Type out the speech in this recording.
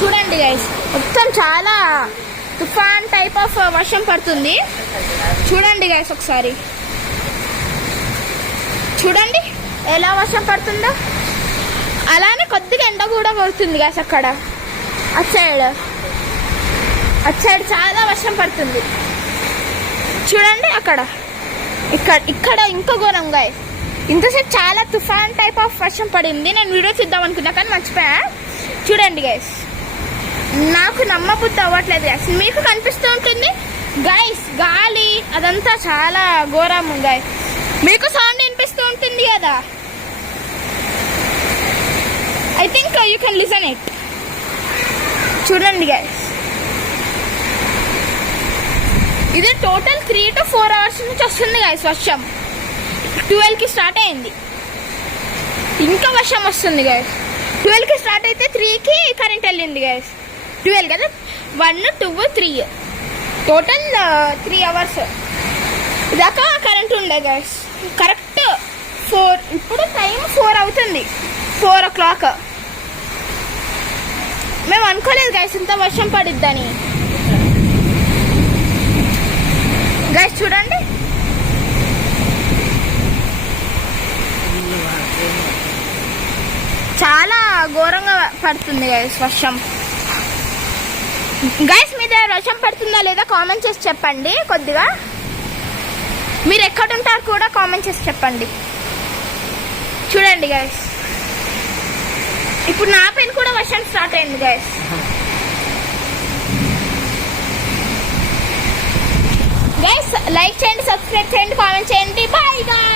చూడండి గైస్, మొత్తం చాలా తుఫాన్ టైప్ ఆఫ్ వర్షం పడుతుంది. చూడండి గైస్, ఒకసారి చూడండి ఎలా వర్షం పడుతుందో. అలానే కొద్దిగా ఎండ కూడా కొడుతుంది గైస్. అక్కడ అటు సైడ్ చాలా వర్షం పడుతుంది. చూడండి అక్కడ, ఇక్కడ ఇంకా ఘోరం గైస్. ఇంతసేపు చాలా తుఫాన్ టైప్ ఆఫ్ వర్షం పడింది. నేను వీడియో తీద్దాం అనుకున్నా కానీ మర్చిపోయా. చూడండి గైస్, నాకు నమ్మబుద్ధి అవ్వట్లేదు గైస్. మీకు కనిపిస్తూ ఉంటుంది గైస్, గాలి అదంతా చాలా ఘోరం గైస్. మీకు సౌండ్ వినిపిస్తూ ఉంటుంది కదా. I think you can listen it. చూడండి గైస్, ఇది టోటల్ 3 to 4 hours నుంచి వస్తుంది గైస్ వర్షం. 12కి స్టార్ట్ అయింది, ఇంకా వర్షం వస్తుంది గైస్. 12కి స్టార్ట్ అయితే 3కి కరెంట్ వెళ్ళింది గైస్. 12 కదా, 1, 2, 3 టోటల్ 3 hours దాకా కరెంట్ ఉండే గైస్. కరెక్ట్ 4, ఇప్పుడు టైం 4 అవుతుంది, 4 o'clock. మేము అనుకోలేదు గైస్ ఇంత వర్షం పడిద్దని. గైస్ చూడండి, చాలా ఘోరంగా పడుతుంది గైస్ వర్షం. గైస్ మీ దగ్గర వర్షం పడుతుందా లేదా కామెంట్ చేసి చెప్పండి. కొద్దిగా మీరు ఎక్కడుంటారు కూడా కామెంట్ చేసి చెప్పండి. చూడండి గైస్, ఇప్పుడు నా పైన కూడా వర్షం స్టార్ట్ అయింది గైస్. గైస్ లైక్ చేయండి, సబ్స్క్రైబ్ చేయండి, కామెంట్ చేయండి. Bye guys.